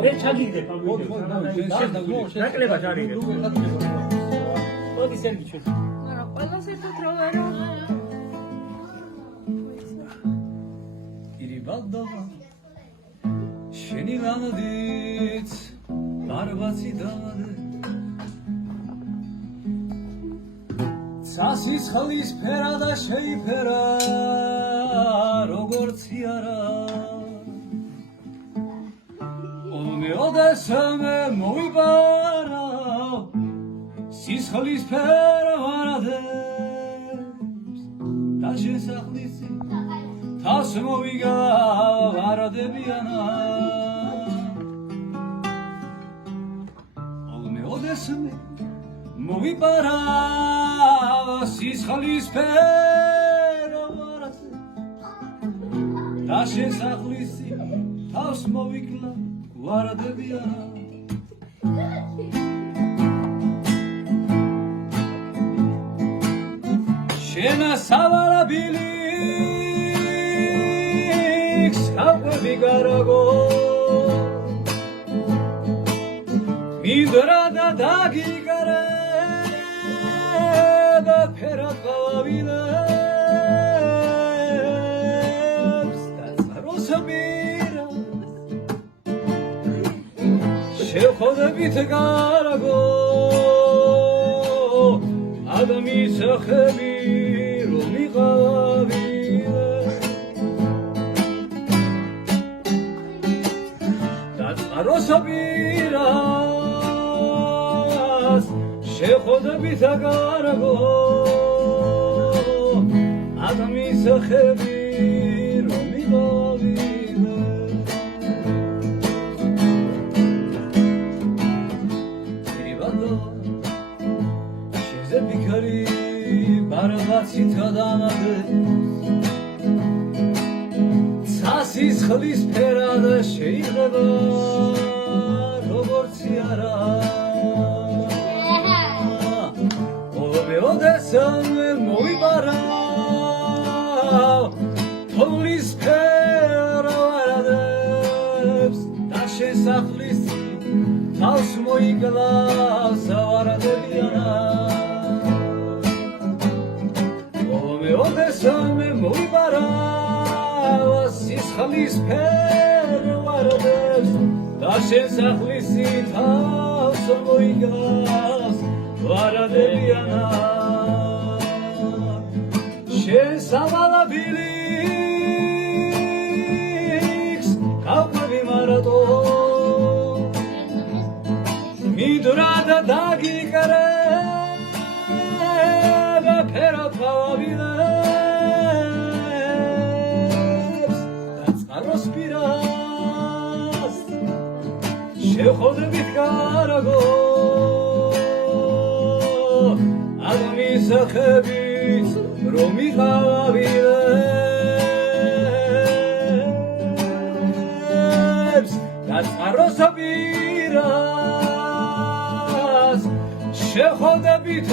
მე ჩაგიგდებ ამ ნაკლება ჩაგიგდებ მოდი სერგი ჩვენ არა ყველას ერთად რო ვერო ირიბალდობა შენი ლანდიც ბარბაცი დავადე ცასის ხლის ფერა და შეიფერა როგორც იარა ოდესმე მოვიბარა სისხლის ფერა ვარადებს და შესახლისი თავს მოვიგა ვარადებიანა ოდესმე მოვიბარა სისხლის ფერა ვარადებს და შესახლისი თავს მოვიგა ვარადებიანა შენა სავალაბილიქს ხავები გარაგო მინდრა და დაგიგარე და ფერად ყავილებს და წაროსაბირა შევხოდებით გარაგო ადამიანის ხები რომ იყავია და წაროსაბირას შევხოდებით გარაგო ადამიანის ხები რომ იყავია ბიქარი ბარბაცი თადამადე ცასის ხლის ფერა და შეიღება როგორც იარა ოდესმე მოვიბარა თოვლის ფერა ვარადებს და შესახლისი თავს მოიგლავს ავარადებიანა ოდესმე მოვიბარა სისხლის ფერა ვარადებს და შესახლისი თავს მოიგლავს ვარადებიანა შესავალაბილიქს ხავები მარატო მიდრა და დაგიკრე და ფერად ყავილებს და წყაროსპირას შევხოდებით გარაგო ადამიანის ხებით რომ იყავილებს და წყაროსპირას შევხოდებით